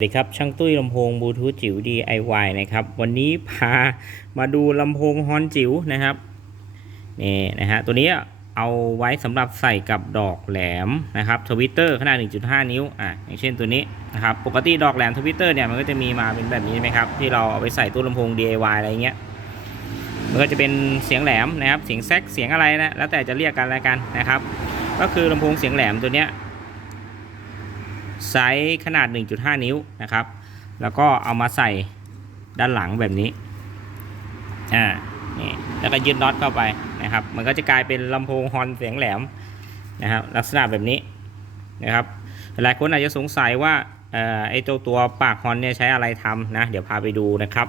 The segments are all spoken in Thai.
สวัสดีครับช่างตุ้ยลำโพงบลูทูธจิ๋ว DIY นะครับ วันนี้พามาดูลำโพงฮอนจิ๋วนะครับนี่นะฮะตัวนี้เอาไว้สำหรับใส่กับดอกแหลมนะครับทวิตเตอร์ขนาด 1.5 นิ้วอะอย่างเช่นตัวนี้นะครับปกติดอกแหลมทวิตเตอร์เนี่ยมันก็จะมีมาเป็นแบบนี้ใช่ไหมครับที่เราเอาไปใส่ตู้ลำโพง DIY อะไรเงี้ยมันก็จะเป็นเสียงแหลมนะครับเสียงแซกเสียงอะไรนะแล้วแต่จะเรียกกันอะไรกันนะครับ ก็คือลำโพงเสียงแหลมตัวเนี้ย ไซส์ขนาด 1.5 นิ้วนะครับ แล้วก็เอามาใส่ด้านหลังแบบนี้อ่านี่แล้วก็ยึดน็อตเข้าไปนะครับ มันก็จะกลายเป็นลำโพงฮอนเสียงแหลมนะครับ ลักษณะแบบนี้นะครับ หลายคนอาจจะสงสัยว่าเอ่อไอ้ตัวตัวปากฮอนเนี่ยใช้อะไรทำนะ เดี๋ยวพาไปดูนะครับ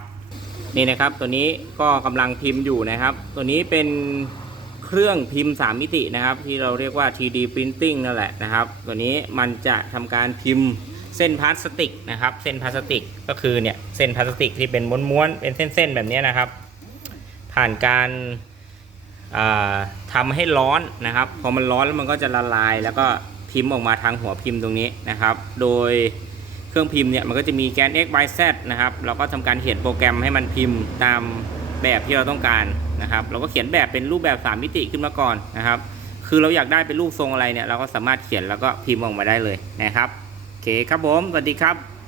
นี่นะครับตัวนี้ก็กำลังพิมพ์อยู่นะครับ ตัวนี้เป็น เครื่องพิมพ์ 3 มิตินะครับ ที่เราเรียกว่า 3D Printing นั่นแหละนะครับ ตัวนี้มันจะทำการพิมพ์เส้นพลาสติกนะครับ เส้นพลาสติกก็คือเนี่ยเส้นพลาสติกที่เป็นม้วนๆเป็นเส้นๆแบบนี้นะครับ ผ่านการอ่าทำให้ร้อนนะครับ พอมันร้อนแล้วมันก็จะละลาย แล้วก็พิมพ์ออกมาทางหัวพิมพ์ตรงนี้นะครับ โดยเครื่องพิมพ์เนี่ยมันก็จะมีแกน x y z นะครับ เราก็ทำการเขียนโปรแกรมให้มันพิมพ์ตาม แบบที่เราต้องการนะครับ เราก็เขียนแบบเป็นรูปแบบ 3 มิติขึ้นมาก่อนนะครับ คือเราอยากได้เป็นรูปทรงอะไรเนี่ยเราก็สามารถเขียนแล้วก็พิมพ์ออกมาได้เลยนะครับโอเคครับผมสวัสดีครับ